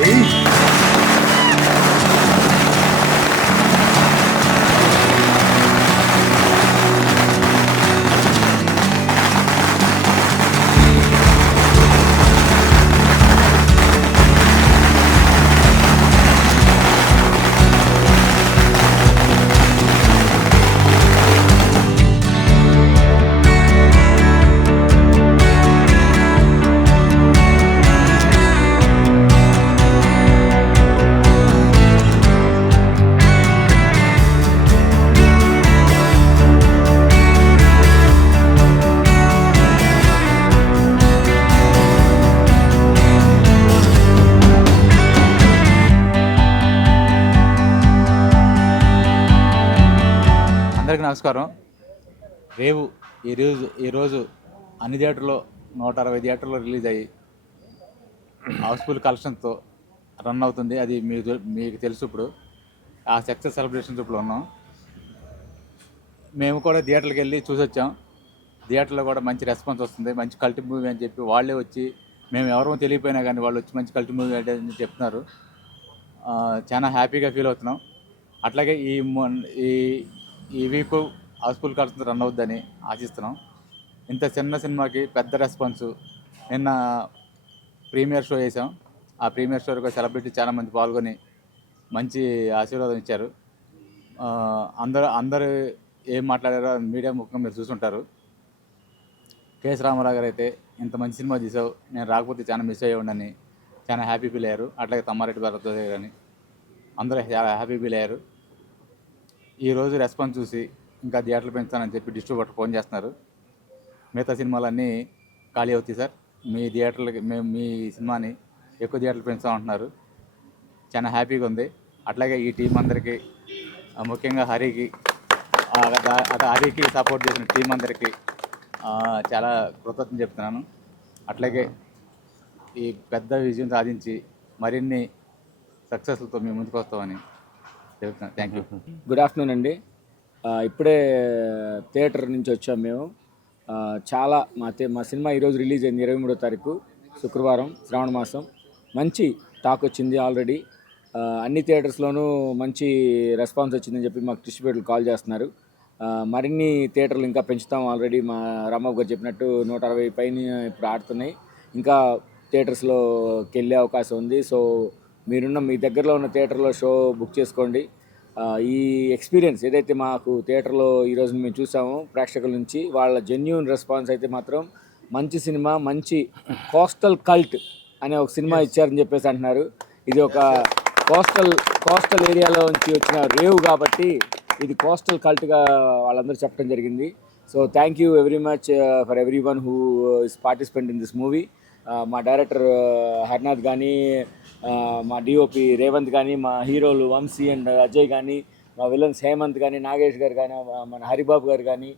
అందరికీ నమస్కారం. రేవు ఈరోజు అన్ని థియేటర్లో 160 థియేటర్లో రిలీజ్ అయ్యి హౌస్ఫుల్ కలెక్షన్స్తో రన్ అవుతుంది. అది మీకు తెలుసు. ఇప్పుడు ఆ సక్సెస్ సెలబ్రేషన్స్ ఇప్పుడు ఉన్నాం. మేము కూడా థియేటర్కి వెళ్ళి చూసి వచ్చాం. థియేటర్లో కూడా మంచి రెస్పాన్స్ వస్తుంది. మంచి కల్ట్ మూవీ అని చెప్పి వాళ్ళే వచ్చి, మేము ఎవరో తెలియపోయినా కానీ వాళ్ళు వచ్చి మంచి కల్ట్ మూవీ అంటే అని చెప్తున్నారు. చాలా హ్యాపీగా ఫీల్ అవుతున్నాం. అట్లాగే ఈ వీక్ హౌస్ఫుల్ కలెక్షన్స్ రన్ అవుద్దని ఆశిస్తున్నాం. ఇంత చిన్న సినిమాకి పెద్ద రెస్పాన్సు. నిన్న ప్రీమియర్ షో చేసాం. ఆ ప్రీమియర్ షోకి సెలబ్రిటీ చాలామంది పాల్గొని మంచి ఆశీర్వాదం ఇచ్చారు. అందరూ ఏం మాట్లాడారో మీడియా ముఖ్యంగా మీరు చూసుంటారు. కేఎస్ రామారావు గారు అయితే ఇంత మంచి సినిమా తీసావు, నేను రాకపోతే చాలా మిస్ అయ్యేవాడిని చాలా హ్యాపీ ఫీల్ అయ్యారు. అట్లాగే తమ్మారెడ్డి భరద్వాజ్ గారని అందరూ చాలా హ్యాపీ ఫీల్ అయ్యారు. ఈరోజు రెస్పాన్స్ చూసి ఇంకా థియేటర్లు పెంచుతానని చెప్పి డిస్ట్రిబ్యూటర్ ఫోన్ చేస్తున్నారు. మిగతా సినిమాలన్నీ ఖాళీ అవుతాయి సార్, మీ థియేటర్లకి మేము మీ సినిమాని ఎక్కువ థియేటర్లు పెంచుతామంటున్నారు. చాలా హ్యాపీగా ఉంది. అట్లాగే ఈ టీం అందరికీ, ముఖ్యంగా హరికి సపోర్ట్ చేసిన టీం అందరికీ చాలా కృతజ్ఞతలు చెప్తున్నాను. అట్లాగే ఈ పెద్ద విజయం సాధించి మరిన్ని సక్సెస్లతో మేము ముందుకు వస్తామని చెప్తున్నాను. Thank you. గుడ్ ఆఫ్టర్నూన్ అండి. ఇప్పుడే థియేటర్ నుంచి వచ్చాం మేము. చాలా మా సినిమా ఈరోజు రిలీజ్ అయింది 23వ తారీఖు శుక్రవారం, శ్రావణ మాసం. మంచి టాక్ వచ్చింది ఆల్రెడీ. అన్ని థియేటర్స్లోనూ మంచి రెస్పాన్స్ వచ్చిందని చెప్పి మాకు డిస్ట్రిబ్యూటర్లు కాల్ చేస్తున్నారు. మరిన్ని థియేటర్లు ఇంకా పెంచుతాం. ఆల్రెడీ మా రాంబాబు గారు చెప్పినట్టు 160 పైన ఇప్పుడు ఆడుతున్నాయి. ఇంకా థియేటర్స్లోకి వెళ్ళే అవకాశం ఉంది. సో మీ దగ్గరలో ఉన్న థియేటర్లో షో బుక్ చేసుకోండి. ఈ ఎక్స్పీరియన్స్ ఏదైతే మాకు థియేటర్లో ఈరోజు మేము చూసామో ప్రేక్షకుల నుంచి, వాళ్ళ జెన్యూన్ రెస్పాన్స్ అయితే మాత్రం మంచి సినిమా, మంచి కోస్టల్ కల్ట్ అనే ఒక సినిమా ఇచ్చారని చెప్పేసి అంటున్నారు. ఇది ఒక కోస్టల్ ఏరియాలో నుంచి వచ్చిన రేవ్ కాబట్టి ఇది కోస్టల్ కల్ట్గా వాళ్ళందరూ చెప్పడం జరిగింది. So thank you very much for every one who is participant in this movie. మా డైరెక్టర్ హర్నాథ్ కానీ, మా డిఓపి రేవంత్ కానీ, మా హీరోలు వంశీ అండ్ అజయ్ కానీ, మా విలన్స్ హేమంత్ కానీ, నాగేష్ గారు కానీ, మన హరిబాబు గారు కానీ,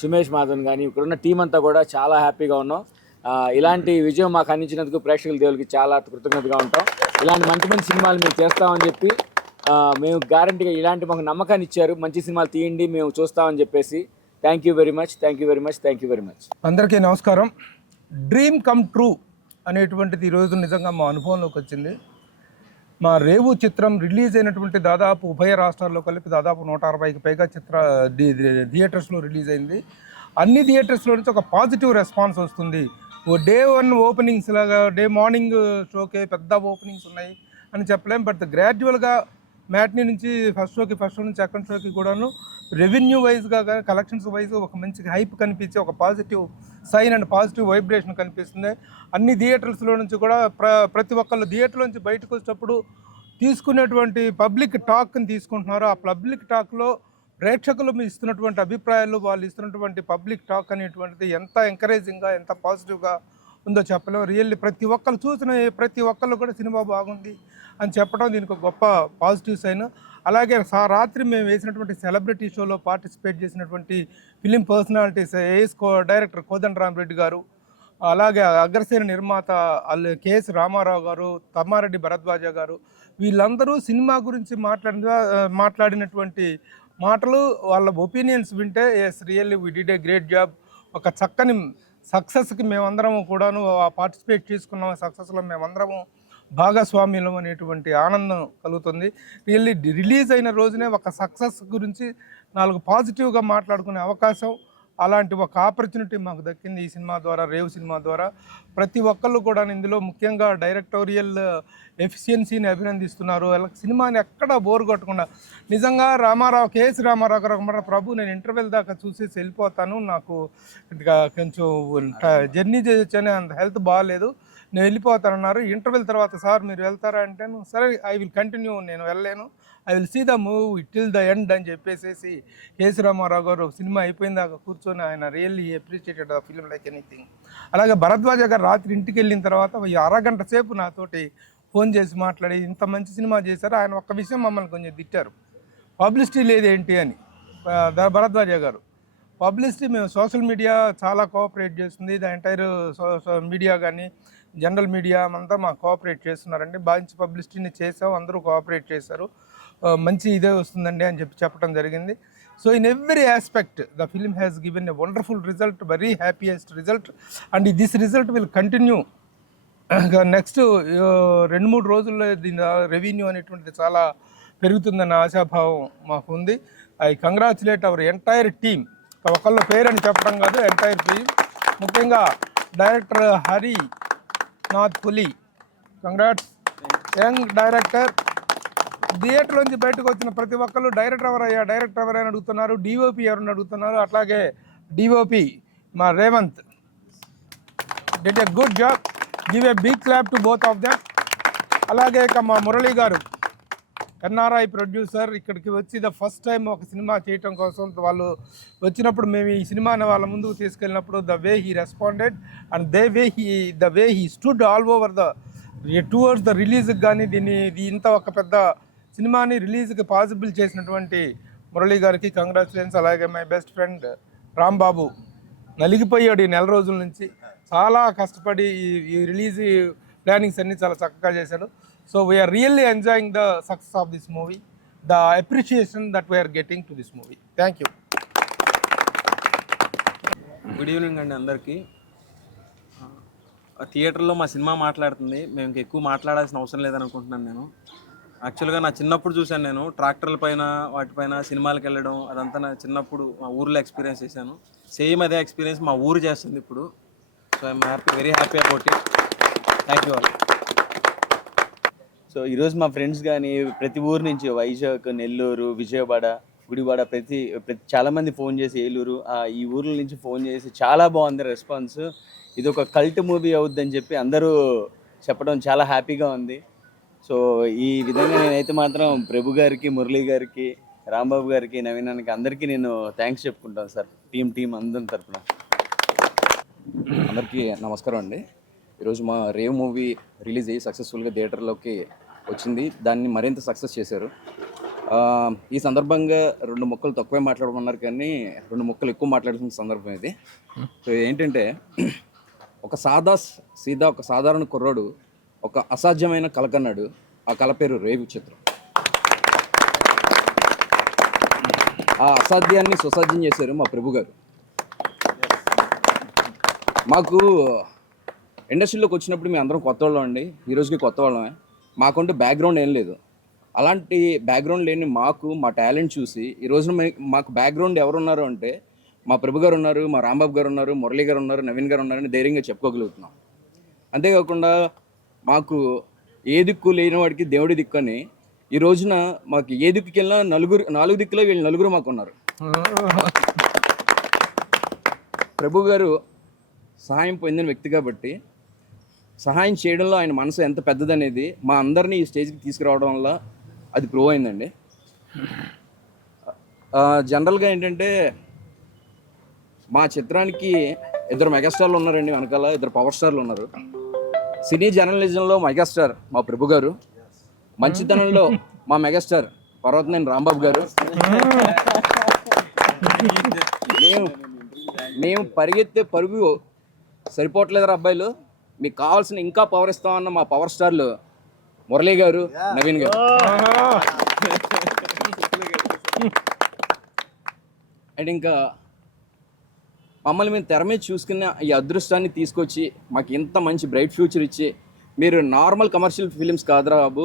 సుమేష్ మాధవన్ కానీ, ఇక్కడున్న టీం అంతా కూడా చాలా హ్యాపీగా ఉన్నాం. ఇలాంటి విజయం మాకు అందించినందుకు ప్రేక్షకుల దేవులకి చాలా కృతజ్ఞతగా ఉంటాం. ఇలాంటి మంచి మంచి సినిమాలు మేము చేస్తామని చెప్పి మేము గ్యారంటీగా ఇలాంటి మాకు నమ్మకాన్ని ఇచ్చారు. మంచి సినిమాలు తీయండి, మేము చూస్తామని చెప్పేసి. Thank you very much. అందరికీ నమస్కారం. డ్రీమ్ కమ్ ట్రూ అనేటువంటిది ఈరోజు నిజంగా మా అనుభవంలోకి వచ్చింది. మా రేవు చిత్రం రిలీజ్ అయినటువంటి దాదాపు ఉభయ రాష్ట్రాల్లో కలిపి దాదాపు 160కి పైగా థియేటర్స్లో రిలీజ్ అయింది. అన్ని థియేటర్స్లో నుంచి ఒక పాజిటివ్ రెస్పాన్స్ వస్తుంది. డే 1 ఓపెనింగ్స్ లాగా డే మార్నింగ్ షోకే పెద్ద ఓపెనింగ్స్ ఉన్నాయి అని చెప్పలేం. బట్ గ్రాడ్యువల్గా మ్యాట్నీ నుంచి ఫస్ట్ షో నుంచి సెకండ్ షోకి కూడాను రెవెన్యూ వైజ్గా కానీ కలెక్షన్స్ వైజ్ ఒక మంచి హైప్ కనిపించి ఒక positive sign and positive vibration కనిపిస్తుంది. అన్ని థియేటర్స్లో నుంచి కూడా ప్రతి ఒక్కళ్ళు థియేటర్ నుంచి బయటకు వచ్చేటప్పుడు తీసుకునేటువంటి పబ్లిక్ టాక్ని తీసుకుంటున్నారు. ఆ పబ్లిక్ టాక్లో ప్రేక్షకులు ఇస్తున్నటువంటి అభిప్రాయాలు, వాళ్ళు ఇస్తున్నటువంటి పబ్లిక్ టాక్ అనేటువంటిది ఎంత ఎంకరేజింగ్గా, ఎంత పాజిటివ్గా ఉందో చెప్పలేము. రియల్లీ ప్రతి ఒక్కరు చూసిన ప్రతి ఒక్కళ్ళు కూడా సినిమా బాగుంది అని చెప్పడం దీనికి ఒక గొప్ప పాజిటివ్ సైన్. అలాగే రాత్రి మేము వేసినటువంటి సెలబ్రిటీ షోలో పార్టిసిపేట్ చేసినటువంటి ఫిలిం పర్సనాలిటీస్ డైరెక్టర్ కోదండరామరెడ్డి గారు, అలాగే అగ్రసేన నిర్మాత కేఎస్ రామారావు గారు, తమ్మారెడ్డి భరద్వాజ గారు, వీళ్ళందరూ సినిమా గురించి మాట్లాడినటువంటి మాటలు, వాళ్ళ ఒపీనియన్స్ వింటే yes really we did a great job. ఒక చక్కని సక్సెస్కి మేమందరము కూడాను పార్టిసిపేట్ చేసుకున్నాము. సక్సెస్లో మేమందరము భాగస్వామ్యం అనేటువంటి ఆనందం కలుగుతుంది. రిలీజ్ అయిన రోజునే ఒక సక్సెస్ గురించి 4 పాజిటివ్గా మాట్లాడుకునే అవకాశం, అలాంటి ఒక ఆపర్చునిటీ మాకు దక్కింది ఈ సినిమా ద్వారా, రేవ్ సినిమా ద్వారా. ప్రతి ఒక్కళ్ళు కూడా ఇందులో ముఖ్యంగా డైరెక్టోరియల్ ఎఫిషియన్సీని అభినందిస్తున్నారు. సినిమాని ఎక్కడా బోర్ కొట్టకుండా, నిజంగా కేఎస్ రామారావు గారు ఒక ప్రభు నేను ఇంటర్వెల్ దాకా చూసేసి వెళ్ళిపోతాను, నాకు కొంచెం జర్నీ చేయొచ్చని అంత హెల్త్ బాగాలేదు, నేను వెళ్ళిపోతానన్నారు. ఇంటర్వెల్ తర్వాత సార్ మీరు వెళ్తారా అంటే, సరే ఐ విల్ కంటిన్యూ, నేను వెళ్ళలేను, I will see the movie till the end అని చెప్పేసి కేఎస్ రామారావు గారు సినిమా అయిపోయిన దాకా కూర్చొని ఆయన really appreciated the film like anything. అలాగే భరద్వాజ గారు రాత్రి ఇంటికి వెళ్ళిన తర్వాత అరగంట సేపు నాతోటి ఫోన్ చేసి మాట్లాడి ఇంత మంచి సినిమా చేశారు. ఆయన ఒక్క విషయం మమ్మల్ని కొంచెం తిట్టారు, పబ్లిసిటీ లేదేంటి అని. భరద్వాజ గారు పబ్లిసిటీ మేము సోషల్ మీడియా చాలా కోఆపరేట్ చేస్తుంది, ద ఎంటైర్ మీడియా కానీ జనరల్ మీడియా అంతా మాకు కోఆపరేట్ చేస్తున్నారండి, మంచి పబ్లిసిటీని చేసాం, అందరూ కోఆపరేట్ చేశారు, మంచి ఇదే వస్తుందండి అని చెప్పడం జరిగింది. So in every aspect the film has given a wonderful result, very happiest result, and this result will continue. Next 2-3 రోజుల్లో దీని రెవెన్యూ అనేటువంటిది చాలా పెరుగుతుందన్న ఆశాభావం మాకు ఉంది. I congratulate our entire team, ఒకళ్ళ పేరని చెప్పడం కాదు, ఎంటైర్ టీమ్, ముఖ్యంగా డైరెక్టర్ హరి నాథ్ పులి, కంగ్రాట్స్, యంగ్ డైరెక్టర్. థియేటర్లోంచి బయటకు వచ్చిన ప్రతి ఒక్కళ్ళు డైరెక్టర్ ఎవరైనా అడుగుతున్నారు, డిఓపి ఎవరైనా అడుగుతున్నారు. అట్లాగే డిఓపి మా Revanth did a good job, give a big clap to both of them. అలాగే ఇక మా మురళి గారు ఎన్ఆర్ఐ ప్రొడ్యూసర్, ఇక్కడికి వచ్చి ద ఫస్ట్ టైం ఒక సినిమా చేయటం కోసం వాళ్ళు వచ్చినప్పుడు మేము ఈ సినిమాని వాళ్ళ ముందుకు తీసుకెళ్ళినప్పుడు the way he responded and the way he stood all over towards the రిలీజ్కి కానీ ఇంత ఒక పెద్ద సినిమాని రిలీజ్కి పాసిబుల్ చేసినటువంటి మురళి గారికి కంగ్రాచులేషన్స్. అలాగే మై బెస్ట్ ఫ్రెండ్ రాంబాబు నలిగిపోయాడు ఈ నెల రోజుల నుంచి, చాలా కష్టపడి ఈ రిలీజ్ ప్లానింగ్స్ అన్నీ చాలా చక్కగా చేశాడు. So we're really enjoying the success of this movie, the appreciation that we're getting to this movie. Thank you. Good evening అండి అందరికీ. థియేటర్లో మా సినిమా మాట్లాడుతుంది, మేము ఎక్కువ మాట్లాడాల్సిన అవసరం లేదనుకుంటున్నాను. నేను యాక్చువల్గా నా చిన్నప్పుడు చూశాను, నేను ట్రాక్టర్ల పైన వాటిపైన సినిమాలకు వెళ్ళడం, అదంతా నా చిన్నప్పుడు మా ఊర్లో ఎక్స్పీరియన్స్ చేశాను. సేమ్ అదే ఎక్స్పీరియన్స్ మా ఊరు చేస్తుంది ఇప్పుడు. So I'm very happy about it. Thank you all. So ఈరోజు మా ఫ్రెండ్స్ కానీ ప్రతి ఊరు నుంచి వైజాగ్, నెల్లూరు, విజయవాడ, గుడివాడ ప్రతి చాలామంది ఫోన్ చేసి ఏలూరు ఈ ఊర్ల నుంచి ఫోన్ చేసి చాలా బాగుంది రెస్పాన్స్, ఇది ఒక కల్ట్ మూవీ అవుద్దని చెప్పి అందరూ చెప్పడం చాలా హ్యాపీగా ఉంది. సో ఈ విధంగా నేనైతే మాత్రం ప్రభు గారికి, మురళి గారికి, రాంబాబు గారికి, నవీన్ అన్నకి అందరికీ నేను థ్యాంక్స్ చెప్పుకుంటాను సార్, టీం అందరి తరఫున. అందరికీ నమస్కారం అండి. ఈరోజు మా రేవ్ మూవీ రిలీజ్ అయ్యి సక్సెస్ఫుల్గా థియేటర్లోకి వచ్చింది, దాన్ని మరింత సక్సెస్ చేశారు. ఈ సందర్భంగా 2 ముక్కలు తక్కువే మాట్లాడమన్నారు, కానీ 2 ముక్కలు ఎక్కువ మాట్లాడుతున్న సందర్భం ఇది. సో ఏంటంటే, ఒక సాధారణ కుర్రాడు ఒక అసాధ్యమైన కళ కన్నాడు. ఆ కళ పేరు రేవు చిత్రం. ఆ అసాధ్యాన్ని సుసాధ్యం చేశారు మా ప్రభు గారు. మాకు ఇండస్ట్రీలోకి వచ్చినప్పుడు మేము అందరం కొత్త వాళ్ళం అండి, ఈ రోజుకి కొత్త వాళ్ళమే. మాకంటూ బ్యాక్గ్రౌండ్ ఏం లేదు. అలాంటి బ్యాక్గ్రౌండ్ లేని మా టాలెంట్ చూసి ఈ రోజున మాకు బ్యాక్గ్రౌండ్ ఎవరున్నారు అంటే మా ప్రభు గారు ఉన్నారు, మా రాంబాబు గారు ఉన్నారు, మురళి గారు ఉన్నారు, నవీన్ గారు ఉన్నారని ధైర్యంగా చెప్పుకోగలుగుతున్నాం. అంతేకాకుండా మాకు ఏ దిక్కు లేని వాడికి దేవుడి దిక్కు అని ఈ రోజున మాకు ఏ దిక్కుకి వెళ్ళినా 4 దిక్కులో వీళ్ళు 4 మాకు ఉన్నారు. ప్రభు గారు సహాయం పొందిన వ్యక్తి కాబట్టి సహాయం చేయడంలో ఆయన మనసు ఎంత పెద్దదనేది మా అందరినీ ఈ స్టేజ్కి తీసుకురావడం వల్ల అది ప్రూవ్ అయిందండి. జనరల్గా ఏంటంటే, మా చిత్రానికి 2 మెగాస్టార్లు ఉన్నారండి, వెనకాల 2 పవర్ స్టార్లు ఉన్నారు. సినీ జర్నలిజంలో మెగాస్టార్ మా ప్రభు గారు, మంచితనంలో మా మెగాస్టార్ పర్వతనేని రాంబాబు గారు. మేము పరిగెత్తే పరుగు సరిపోవట్లేదురా అబ్బాయిలు, మీకు కావాల్సిన ఇంకా పవర్ ఇస్తామన్న మా పవర్ స్టార్లు మురళి గారు, నవీన్ గారు. అండ్ ఇంకా మమ్మల్ని మేము తెర మీద చూసుకున్న ఈ అదృష్టాన్ని తీసుకొచ్చి మాకు ఇంత మంచి బ్రైట్ ఫ్యూచర్ ఇచ్చి మీరు నార్మల్ కమర్షియల్ ఫిలిమ్స్ కాదురా బాబు,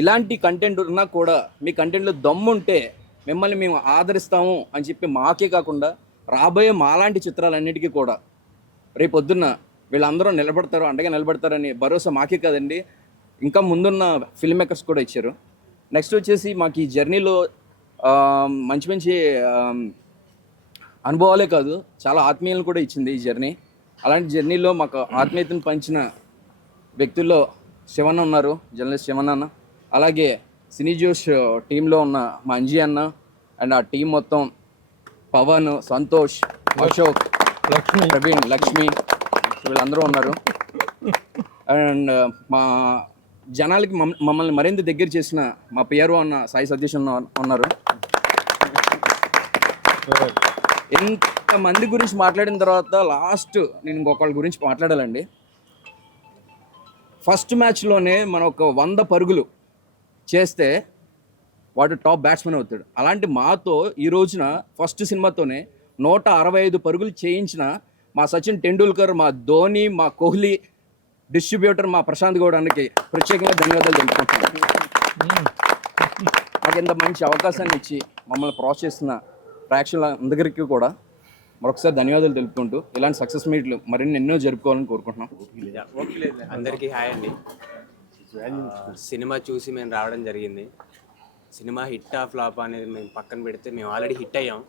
ఇలాంటి కంటెంట్ ఉన్నా కూడా మీ కంటెంట్లో దమ్ముంటే మిమ్మల్ని మేము ఆదరిస్తాము అని చెప్పి మాకే కాకుండా రాబోయే మాలాంటి చిత్రాలన్నిటికీ కూడా రేపు పొద్దున్న వీళ్ళందరూ నిలబడతారు, అండగా నిలబడతారని భరోసా మాకే కాదండి, ఇంకా ముందున్న ఫిల్మ్ మేకర్స్ కూడా ఇచ్చారు. నెక్స్ట్ వచ్చేసి మాకు ఈ జర్నీలో మంచి మంచి అనుభవాలే కాదు, చాలా ఆత్మీయులను కూడా ఇచ్చింది ఈ జర్నీ. అలాంటి జర్నీలో మాకు ఆత్మీయతను పంచిన వ్యక్తుల్లో శివన్న ఉన్నారు, జర్నలిస్ట్ శివన్న అన్న. అలాగే సినీ జోష్ టీంలో ఉన్న మా అంజీ అన్న అండ్ ఆ టీం మొత్తం, పవన్, సంతోష్, అశోక్, ప్రవీణ్, లక్ష్మి, వీళ్ళందరూ ఉన్నారు. అండ్ మా జనాలకి మమ్మల్ని మరింత దగ్గర చేసిన మా పిఆర్ఓ అన్న సాయి సతీష్ ఉన్నారు. ఇంతమంది గురించి మాట్లాడిన తర్వాత లాస్ట్ నేను ఇంకొకళ్ళ గురించి మాట్లాడాలండి. ఫస్ట్ మ్యాచ్లోనే మనం ఒక 100 పరుగులు చేస్తే వాడు టాప్ బ్యాట్స్మెన్ అవుతాడు. అలాంటి మాతో ఈ రోజున ఫస్ట్ సినిమాతోనే 165 పరుగులు చేయించిన మా సచిన్ టెండూల్కర్, మా ధోని, మా కోహ్లీ, డిస్ట్రిబ్యూటర్ మా ప్రశాంత్ గౌడానికి ప్రత్యేకంగా ధన్యవాదాలు తెలుపుకుంటున్నాను. మాకు ఇంత మంచి అవకాశాన్ని ఇచ్చి మమ్మల్ని ప్రోత్సహిస్తున్న ప్రేక్షకులందరికీ కూడా మరొకసారి ధన్యవాదాలు తెలుపుకుంటూ ఇలాంటి సక్సెస్ మీట్లు మరిన్ని ఎన్నో జరుపుకోవాలని కోరుకుంటున్నాం. అందరికీ హాయ్ అండి. సినిమా చూసి మేము రావడం జరిగింది. సినిమా హిట్ ఆ ఫ్లాప్ అనేది మేము పక్కన పెడితే మేము ఆల్రెడీ హిట్ అయ్యాం.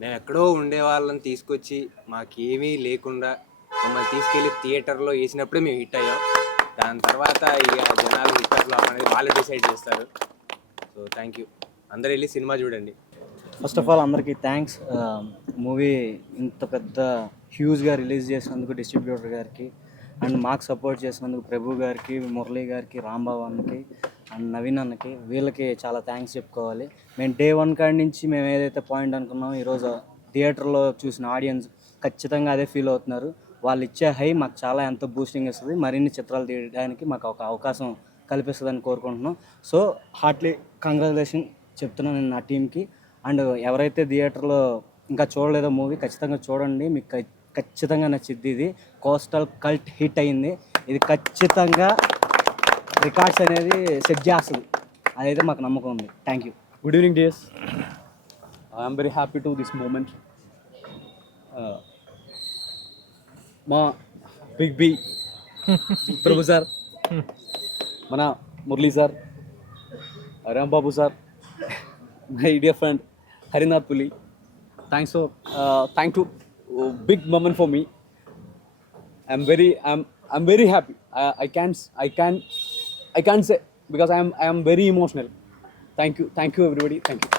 మేము ఎక్కడో ఉండే వాళ్ళని తీసుకొచ్చి మాకేమీ లేకుండా మమ్మల్ని తీసుకెళ్ళి థియేటర్లో వేసినప్పుడే మేము హిట్ అయ్యాం. దాని తర్వాత ఇక జనాలు హిట్ ఆ ఫ్లాప్ అనేది వాళ్ళే డిసైడ్ చేస్తారు. సో థ్యాంక్ యూ, అందరూ వెళ్ళి సినిమా చూడండి. ఫస్ట్ ఆఫ్ ఆల్ అందరికీ థ్యాంక్స్. మూవీ ఇంత పెద్ద హ్యూజ్గా రిలీజ్ చేసినందుకు డిస్ట్రిబ్యూటర్ గారికి, అండ్ మాకు సపోర్ట్ చేసినందుకు ప్రభు గారికి, మురళీ గారికి, రాంబాబు అన్నకి అండ్ నవీన్ అన్నకి, వీళ్ళకి చాలా థ్యాంక్స్ చెప్పుకోవాలి. మేము డే 1 కాడి నుంచి మేము ఏదైతే పాయింట్ అనుకున్నామో ఈరోజు థియేటర్లో చూసిన ఆడియన్స్ ఖచ్చితంగా అదే ఫీల్ అవుతున్నారు. వాళ్ళు ఇచ్చే హై మాకు చాలా ఎంతో బూస్టింగ్ ఇస్తుంది, మరిన్ని చిత్రాలు తీయడానికి మాకు ఒక అవకాశం కల్పిస్తుందని కోరుకుంటున్నాం. సో హార్ట్లీ కంగ్రాచులేషన్ చెప్తున్నాను నేను నా టీంకి. అండ్ ఎవరైతే థియేటర్లో ఇంకా చూడలేదో మూవీ ఖచ్చితంగా చూడండి, మీకు ఖచ్చితంగా నచ్చిద్ది. ఇది కోస్టల్ కల్ట్ హిట్ అయింది, ఇది ఖచ్చితంగా రికార్డ్స్ అనేది సెట్ చేస్తుంది, అదైతే మాకు నమ్మకం ఉంది. Thank you. Good evening, dears. I am very happy to this moment. మా బిగ్ బి ప్రభు సార్, మన Murali sir, Rambabu sir, my dear friend Harinath Puli, thank to big moment for me. I'm very happy. I can't say because I am very emotional. Thank you everybody. Thank you.